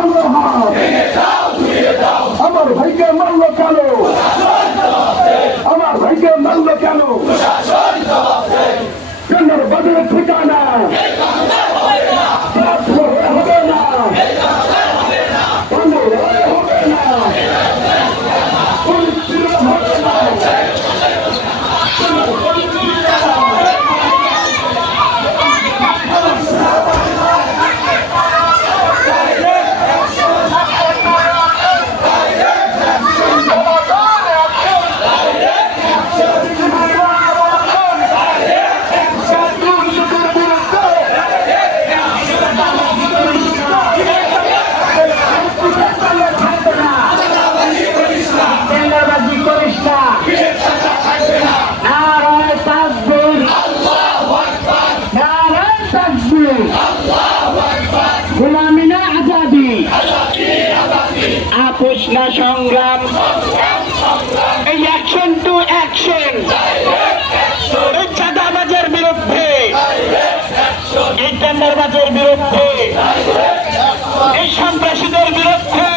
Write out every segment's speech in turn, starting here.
নামলো হাত আমার ভাইকে মারলো কেন আমার ভাইকে মারলো কেন কেন্দ্রের বাজারের ঠিকানা হবে না হবে না আপোষ না সংগ্রাম এই অ্যাকশন টু অ্যাকশন এই চাঁদাবাজের বিরুদ্ধে এই টেন্ডারবাজের বিরুদ্ধে এই সন্ত্রাসীদের বিরুদ্ধে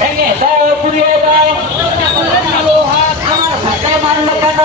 ভেঙে দাও পুড়িয়ে দাও মানলো কেন